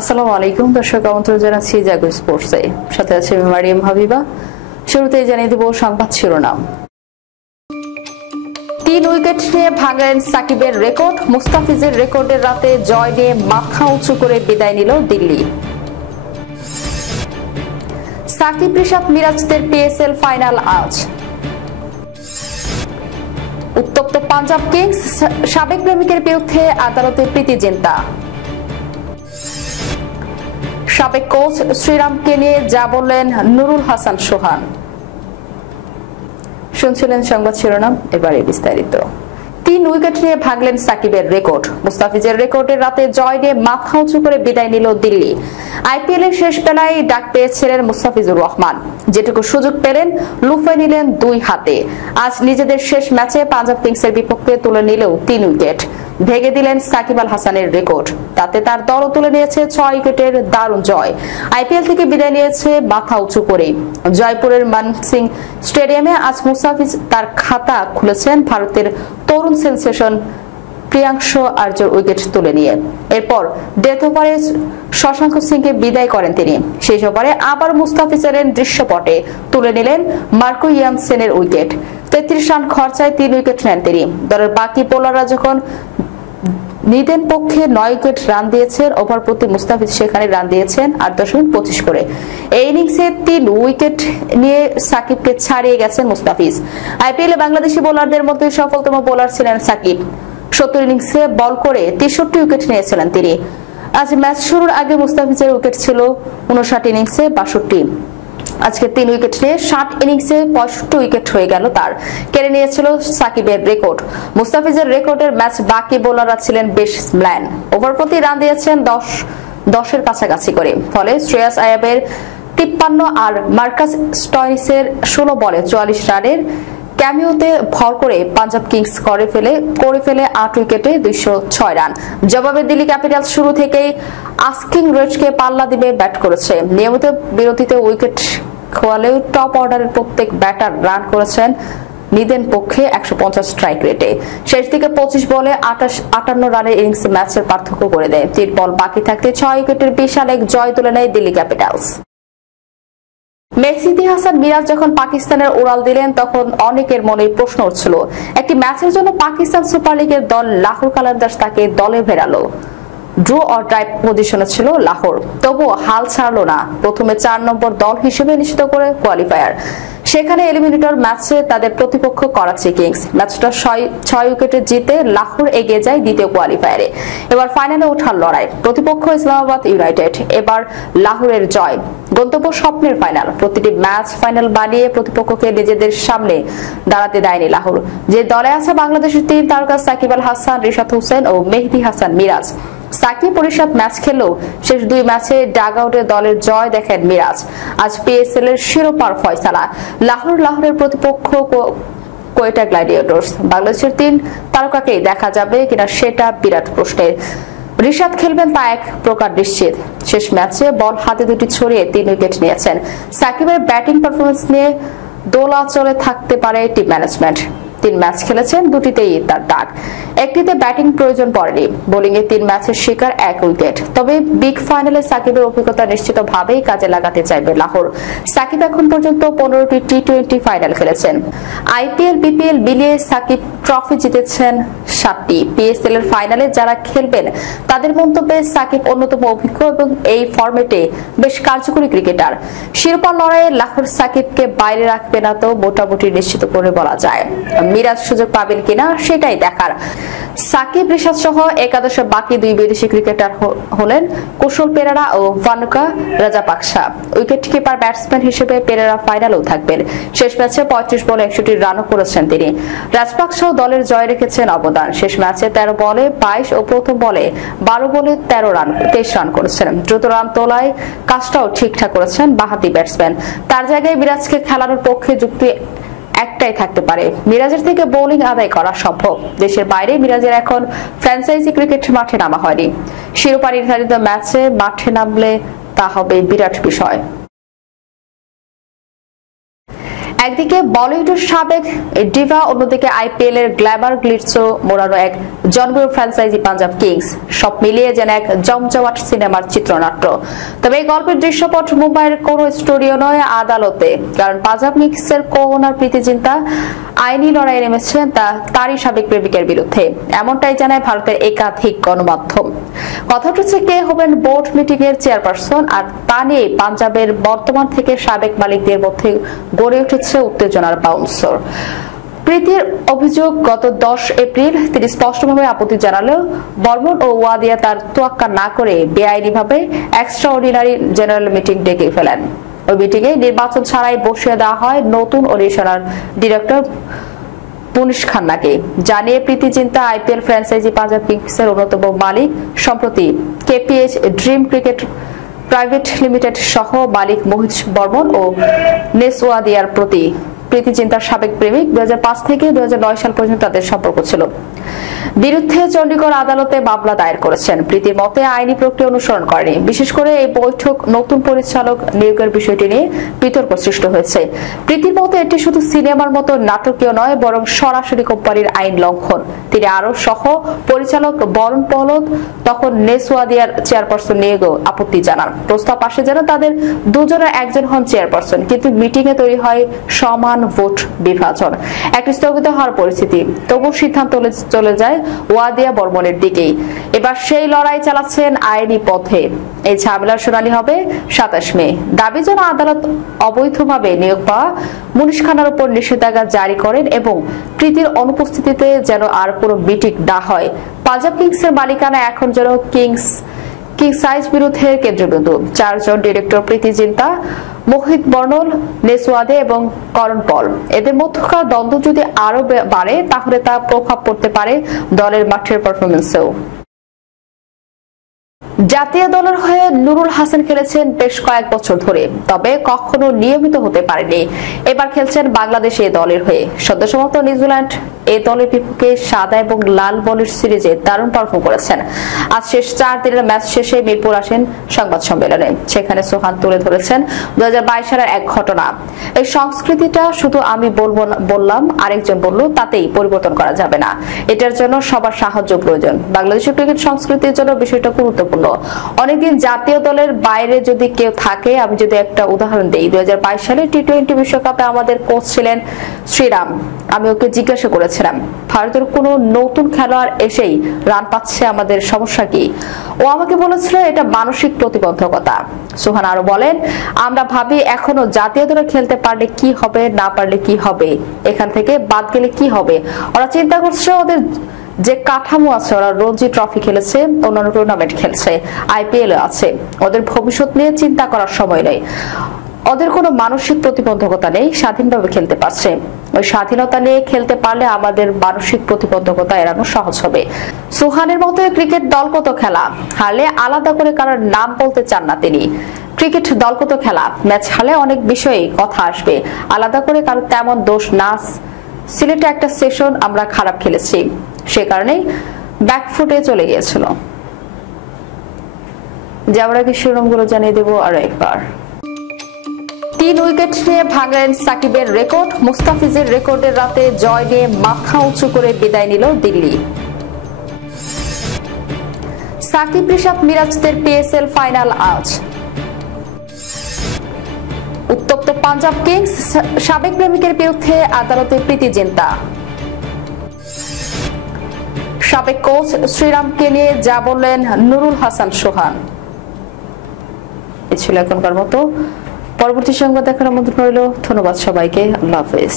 আসসালামু আলাইকুম দর্শক, আমন্ত্রণ জানাচ্ছি জাগো স্পোর্টসে। সাথে আছে মারিয়াম হাবিবা। শুরুতেই জানিয়ে দেব সংবাদ শিরোনাম। 3 উইকেট নিয়ে ভাঙলেন সাকিবের রেকর্ড। মুস্তাফিজের রেকর্ডের রাতে জয় নিয়ে মাথা উঁচু করে বিদায় নিল দিল্লি। সাকিব রিশাদ মিরাজদের পিএসএল ফাইনাল আজ। উত্তপ্ত পাঞ্জাব কিংস, সাবেক প্রেমিকের বিরুদ্ধে আদালতে প্রীতি জিন্তা। সাবেক কোচ শ্রীরামকে নিয়ে যা বললেন নুরুল হাসান সোহান। শুনছিলেন সংবাদ শিরোনাম, এবারে বিস্তারিত। 3 উইকেট নিয়ে ভাঙলেন সাকিবের রেকর্ড। মুস্তাফিজের রেকর্ডের রাতে জয় নিয়ে মাথা উঁচু করে বিদায় নিল দিল্লি। আইপিএল এর শেষ বেলায় ডাক পেয়েছিলেন মুস্তাফিজুর রহমান। যেটুকু সুযোগ পেলেন লুফে নিলেন 2 হাতে। আজ নিজেদের শেষ ম্যাচে পাঞ্জাব কিংসের বিপক্ষে তুলে নিলেও 3 উইকেট ভেঙে দিলেন সাকিব আল হাসানের রেকর্ড। তাতে তার দলও তুলে নিয়েছে 6 উইকেটের দারুণ জয়। আইপিএল থেকে বিদায় নিয়েছে মাথা উঁচু করে। জয়পুরের মানসিং স্টেডিয়ামে আজ মুস্তাফিজ তার খাতা খুলেছেন ভারতের তরুণ সেন্সেশন প্রিয়াংশ আর্যর উইকেট তুলে নিয়ে। এরপর ডেথ ওভারে শশাঙ্ক সিংকে বিদায় করেন তিনি। শেষ ওভারে আবার মুস্তাফিজের দৃশ্যপটে তুলে নিলেন মার্কো ইয়ানসেনের উইকেট। 33 রান খরচায় 3 উইকেট নেন তিনি। দলের বাকি বোলাররা যখন নিদেন পক্ষে 9 উইকেট রান দিয়েছেন, ওভার প্রতি মুস্তাফিজ সেখানে রান দিয়েছেন 8.25 করে। এই ইনিংসে 3 উইকেট নিয়ে সাকিবকে ছাড়িয়ে গেছেন মুস্তাফিজ। আইপিএলে বাংলাদেশি বোলারদের মধ্যে সফলতম বোলার ছিলেন সাকিব। 70 ইনিংসে বল করে 63 উইকেট নিয়েছিলেন তিনি। আজ ম্যাচ শুরুর আগে মুস্তাফিজের উইকেট ছিল 59 ইনিংসে 62। আজকে 3 উইকেট নিয়ে 60 ইনিংসে 65 উইকেট হয়ে গেল তার। কেড়ে নিয়েছিল সাকিবের রেকর্ড। মুস্তাফিজের রেকর্ডের ম্যাচ বাকি বোলাররা ছিলেন বেশ ম্লান। ওভার প্রতি রান দিয়েছেন 10-এর কাছাকাছি করে। ফলে শ্রেয়াস আয়াবের 53 আর মার্কাস স্টয়নিসের 16 বলে 44 রানের ক্যামিওতে ভর করে পাঞ্জাব কিংস করে ফেলে 8 উইকেটে 206 রান। জবাবে দিল্লি ক্যাপিটালস শুরু থেকেই আস্কিং রেটকে পাল্লা দিবে ব্যাট করেছে। নিয়মিত বিরতিতে উইকেট খোয়ালেও টপ অর্ডারের প্রত্যেক ব্যাটার রান করেছেন নিদেন পক্ষে 150 স্ট্রাইক রেটে। শেষ দিকে 25 বলে 58 রানের ইনিংস ম্যাচের পার্থক্য করে দেয়। 3 বল বাকি থাকতে 6 উইকেটের বিশাল এক জয় তুলে নেয় দিল্লি ক্যাপিটালস। মেহেদী হাসান মিরাজ যখন পাকিস্তানের উড়াল দিলেন তখন অনেকের মনে প্রশ্ন উঠছিল, একটি ম্যাচের জন্য পাকিস্তান সুপার লিগের দল লাহোর কালান্দার্স তাকে দলে ফেরালো। ড্র অর টাই পজিশনে ছিল লাহোর, তবুও হাল ছাড়লো না। প্রথমে 4 নম্বর দল হিসেবে নিশ্চিত করে কোয়ালিফায়ার। সেখানে এলিমিনেটর ম্যাচে তাদের প্রতিপক্ষ করাচি কিংস। ম্যাচটা 6 উইকেটে জিতে লাহোর এগিয়ে যায় দ্বিতীয় কোয়ালিফায়ারে। এবার ফাইনালে ওঠার লড়াই। প্রতিপক্ষ ইসলামাবাদ ইউনাইটেড। এবার লাহোরের জয়, গন্তব্য স্বপ্নের ফাইনাল। প্রতিটি ম্যাচ ফাইনাল বানিয়ে প্রতিপক্ষকে নিজেদের সামনে দাঁড়াতে দেয়নি লাহোর। যে দলে আছে বাংলাদেশের 3 তারকা সাকিব আল হাসান, রিশাদ হোসেন ও মেহেদী হাসান মিরাজ। সাকিব পরিষদ ম্যাচ খেললেও শেষ 2 ম্যাচে ডাগ আউটে দলের জয় দেখেন মিরাজ। আজ পিএসএল এর শিরোপার ফয়সালা। লাহোরের প্রতিপক্ষ কোয়েটা গ্ল্যাডিয়েটর্স। বাংলাদেশের 3 তারকাকেই দেখা যাবে কিনা সেটা বিরাট প্রশ্নের। রিশাদ খেলবেন তা এক প্রকার নিশ্চিত। শেষ ম্যাচে বল হাতে দুটি ছড়িয়ে 3 উইকেট নিয়েছেন। সাকিবের ব্যাটিং পারফরমেন্স নিয়ে দোলাচলে থাকতে পারে টিম ম্যানেজমেন্ট। 3 ম্যাচ খেলেছেন, দুটিতেই তার ডাক। একটিতে ব্যাটিং প্রয়োজন পড়েনি। বোলিং এ 3 ম্যাচের শিকার 1 উইকেট। তবে বিগ ফাইনালে সাকিবের অভিজ্ঞতা নিশ্চিতভাবেই কাজে লাগাতে চাইবে লাহোর। সাকিব এখন পর্যন্ত 15টি টি20 ফাইনাল খেলেছেন। আইপিএল বিপিএল মিলিয়ে সাকিব ট্রফি জিতেছেন 7টি। পিএসএল এর ফাইনালে যারা খেলবেন তাদের মন্তব্যে সাকিব অন্যতম অভিজ্ঞ এবং এই ফরম্যাটে বেশ কার্যকরী ক্রিকেটার। শিরোপা লড়াইয়ে লাহোর সাকিবকে বাইরে রাখবে না তো মোটামুটি নিশ্চিত করে বলা যায়। মিরাজ সুযোগ পাবেন কিনা সেটাই দেখার। সাকিব রিশাদ সহ একাদশে বাকি 2 বিদেশি ক্রিকেটার হলেন কুশল পেরেরা ও Bhanuka Rajapaksa. Wicket keeper batsman হিসেবে পেরেরা ফাইনালেও থাকবেন। শেষ ম্যাচে 35 বলে 61 রানও করেছেন তিনি। রাজাপাকসাও দলের জয় রেখেছেন অবদান। শেষ ম্যাচে 13 বলে 22 ও প্রথম বলে 12 বলে 23 রান করেছেন। দ্রুত রান তোলায় কাজটাও ঠিকঠাক করেছেন বাহাতি ব্যাটসম্যান। তার জায়গায় মিরাজকে খেলানোর পক্ষে যুক্তি একটাই থাকতে পারে, মিরাজের থেকে বোলিং আদায় করা সম্ভব। দেশের বাইরে মিরাজের এখন ফ্র্যাঞ্চাইজি ক্রিকেট মাঠে নামা হয়নি। শিরোপা নির্ধারিত ম্যাচে মাঠে নামলে তা হবে বিরাট বিষয়। একদিকে বলিউডের সাবেক ডিভা, অন্যদিকে আইপিএল এর গ্ল্যামার গ্লিটসো মোড়ানো এক জনপ্রিয় ফ্র্যাঞ্চাইজি পাঞ্জাব কিংস। সব মিলিয়ে যেন এক জমজমাট সিনেমার চিত্রনাট্য। তবে এই গল্পের দৃশ্যপট মুম্বাইয়ের কোনো স্টুডিও নয়, আদালতে। কারণ পাঞ্জাব কিংসের কো-ওনার প্রীতি জিন্তা আইনি লড়াইয়ে নেমেছেন তারই সাবেক প্রেমিকের বিরুদ্ধে, এমনটাই জানায় ভারতের একাধিক গণমাধ্যম। কথা হচ্ছে কে হবেন বোর্ড মিটিং এর চেয়ারপারসন, আর তা নিয়ে পাঞ্জাবের বর্তমান থেকে সাবেক মালিকদের মধ্যে গড়ে উঠেছে উত্তেজনার বাউন্সার। প্রীতির অভিযোগ, গত 10 এপ্রিল তিনি স্পষ্টভাবে আপত্তি জানালেও বর্মন ও ওয়াদিয়া তার তোয়াক্কা না করে বেআইনিভাবে এক্সট্রাঅর্ডিনারি জেনারেল মিটিং ডেকে ফেলেন। ওই মিটিংয়ে নির্বাচন ছাড়াই বসিয়ে দেওয়া হয় নতুন অডিশনার ডিরেক্টর মুনিশ খান্নাকে। জানিয়ে প্রীতি জিন্তা আইপিএল ফ্র্যাঞ্চাইজি পাঞ্জাব কিংসের অন্যতম মালিক, সম্প্রতি কেপিএইচ ড্রিম ক্রিকেট প্রাইভেট লিমিটেড সহ মালিক মোহিত বর্মন ও নেসওয়াদিয়ার প্রতি প্রীতি জিন্তার সাবেক প্রেমিক 2005 থেকে 2009 সাল পর্যন্ত তাদের সম্পর্ক ছিল। বিরুদ্ধে চণ্ডীগড় আদালতে মামলা দায়ের করেছেন। প্রীতির মতে আইনি প্রক্রিয়া অনুসরণ করেনি। বিশেষ করে এই বৈঠক নতুন পরিচালক নিয়োগের বিষয়টি নিয়ে বিতর্ক সৃষ্টি হয়েছে। প্রীতির মতে এটি শুধু সিনেমার মতো নাটকীয় নয়, বরং সরাসরি কোম্পানির আইন লঙ্ঘন। তিনি আরো সহ পরিচালক বরণ পহলদ তখন নেসওয়াদিয়ার চেয়ারপারসন নিয়োগেও আপত্তি জানান। প্রস্তাব আসে যেন তাদের দুজনের একজন হন চেয়ারপারসন, কিন্তু মিটিং এ তৈরি হয় সমান ভোট বিভাজন, একটি স্থগিত হওয়ার পরিস্থিতি। তবু সিদ্ধান্ত চলে যায় ওয়াদিয়া বর্মনের দিকেই। এবার সেই লড়াই চালাচ্ছেন আইনি পথে। এই ঝামেলার শুনানি হবে 27 মে। দাবি যেন আদালত অবৈধভাবে নিয়োগ পাওয়া মুনিশ খান্নার উপর নিষেধাজ্ঞা জারি করেন এবং প্রীতির অনুপস্থিতিতে যেন আর কোনো মিটিং না হয়। পাঞ্জাব কিংসের মালিকানা এখন যেন কিংস সাইজ বিরুদ্ধে কেন্দ্রবিন্দু। 4 জন ডিরেক্টর প্রীতি জিন্তা, মোহিত বর্ণল, নেসওয়াদে এবং করণ পল, এদের মধ্যকার দ্বন্দ্ব যদি আরো বাড়ে তাহলে তা প্রভাব পড়তে পারে দলের মাঠের পারফরম্যান্সেও। জাতীয় দলের হয়ে নুরুল হাসান খেলেছেন বেশ কয়েক বছর ধরে, তবে কখনো নিয়মিত হতে পারেনি। এবার খেলছেন বাংলাদেশ এ দলের হয়ে। সদ্যসমাপ্ত নিউজিল্যান্ড এ দলের বিপক্ষে সাদা এবং লাল বলের সিরিজে দারুণ পারফর্ম করেছেন। আজ শেষ 4 দিনের ম্যাচ শেষে মিরপুর আসেন সংবাদ সম্মেলনে। সেখানে সোহান তুলে ধরেছেন 2022 সালের এক ঘটনা। এই সংস্কৃতিটা শুধু আমি বললাম, আরেকজন বলল, তাতেই পরিবর্তন করা যাবে না। এটার জন্য সবার সাহায্য প্রয়োজন। বাংলাদেশের ক্রিকেট সংস্কৃতির জন্য বিষয়টা গুরুত্বপূর্ণ। অনেকদিন জাতীয় দলের বাইরে যদি কেউ থাকে, আমি যদি একটা উদাহরণ দিই, 2022 সালে টি-20 বিশ্বকাপে আমাদের কোচ ছিলেন শ্রীরাম। আমি ওকে জিজ্ঞাসা করেছিলাম, ভারতের কোনো নতুন খেলোয়াড় এসেই রান পাচ্ছে, আমাদের সমস্যা কি? ও আমাকে বলেছিল এটা মানসিক প্রতিবন্ধকতা। সোহান আরো বলেন, আমরা ভাবি এখনো জাতীয় দলে খেলতে পারলে কি হবে, না পারলে কি হবে, এখান থেকে বাদ গেলে কি হবে। ওরা চিন্তা করছে ওদের যে কাঠামো আছে, ওরা রঞ্জি ট্রফি খেলেছে, অন্যান্য টুর্নামেন্ট খেলছে, আইপিএল আছে, ওদের ভবিষ্যৎ নিয়ে চিন্তা করার সময় নেই। ওদের কোনো মানসিক প্রতিবন্ধকতা নেই, স্বাধীনভাবে খেলতে পারছে। ওই স্বাধীনতা নিয়ে খেলতে পারলে আমাদের মানসিক প্রতিবন্ধকতা এড়ানো সহজ হবে। সোহানের মতো ক্রিকেট দলগত খেলা, হারলে আলাদা করে কারোর নাম বলতে চান না তিনি। ক্রিকেট দলগত খেলা, ম্যাচ হারলে অনেক বিষয়ে কথা আসবে, আলাদা করে কারো তেমন দোষ না। সিলেটে একটা সেশন আমরা খারাপ খেলেছি, সে কারণেই ব্যাকফুটে চলে গিয়েছিল। যাওয়ার আগে শিরোনামগুলো জানিয়ে দেব আরো একবার। 3 উইকেট নিয়ে ভাঙলেন সাকিবের রেকর্ড। মুস্তাফিজের রেকর্ডের রাতে জয় নিয়ে মাথা উঁচু করে বিদায় নিল দিল্লি। সাকিব রিশাদ মিরাজদের পিএসএল ফাইনাল আজ। উত্তপ্ত পাঞ্জাব কিংস, সাবেক প্রেমিকের বিরুদ্ধে আদালতে প্রীতি জিন্তা। সাবেক কোচ শ্রীরামকে নিয়ে যা বললেন নুরুল হাসান সোহান। এ ছিল এখনকার মতো। পরবর্তী সংবাদ দেখার আমন্ত্রণ রইল। ধন্যবাদ সবাইকে। আল্লাহ হাফেজ।